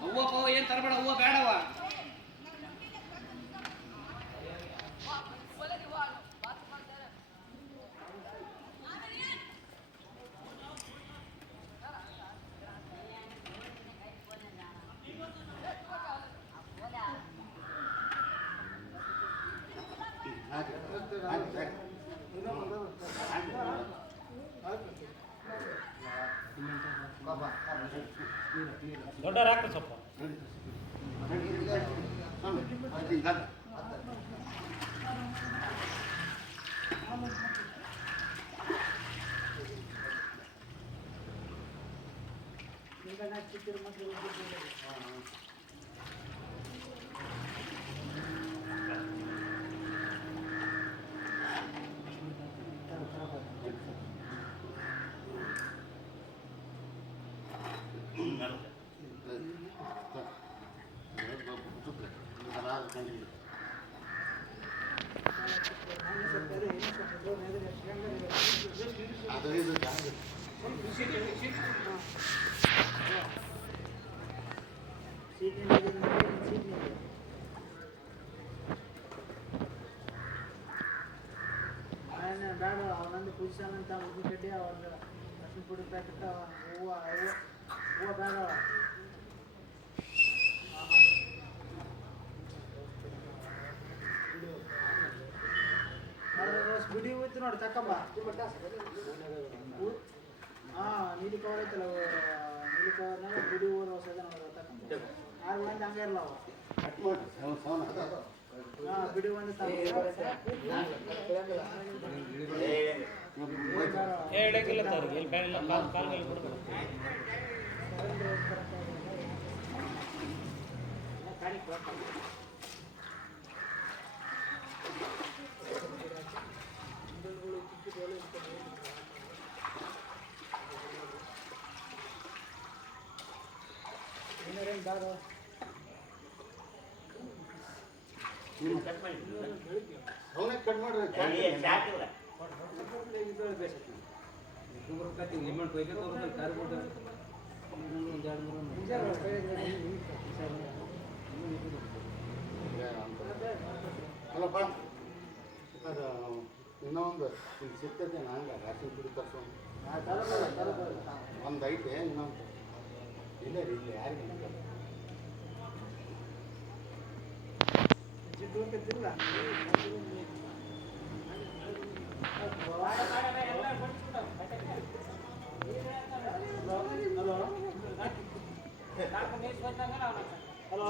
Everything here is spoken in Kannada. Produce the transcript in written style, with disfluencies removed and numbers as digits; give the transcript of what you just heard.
ಹೂವ ಏನ್ ತರಬೇಡ, ಹೂವ ಬೇಡವ. ದೊಡ್ಡ ರಾಕ ಸ್ವಲ್ಪ ಬೇಡ ಅವನಂದು ಪೊಸಿಷನ್ ಅಂತ ಉದ್ದಿಗಡ್ಡೆ ಅವ್ರ ಅರ್ಶಿನ ಪುಡಿ ಪ್ಯಾಕೆಟ್ ಹೂವು ಹೂವು ಬೇಡ ಬಿಡಿ ಹೋಯ್ತು ನೋಡಿ ತಕ್ಕಂಬ. ಹಾಂ ನೀಲಿ ಕವರ್ ಐತಲ್ಲ, ನೀಲಿ ಕವರ್ನಾಗ ಬಿಡಿ ಹೂವು ಹೊಸದ ತಕ್ಕಂಬ. ಆರು ಒಂದು ಹಂಗೆ ಇರಲ್ಲ ಅವ. ಹಾಂ ಬಿಡಿ ಒಂದು ಕಟ್ ಮಾಡ್ರಿ ಅಲ್ಲಪ್ಪ ಇನ್ನೊಂದು ಸಿಗ್ತೈತೆ ನಂಗೆ ರಾಶನ್ ಪುಡಿ ತರ್ಸೋಣ ಒಂದು ಐತೆ ಇನ್ನೊಂದು ಇಲ್ಲ ರೀ ಇಲ್ಲ ಯಾರಿಗೆ ಜಿಡ್ಡು ಹಲೋ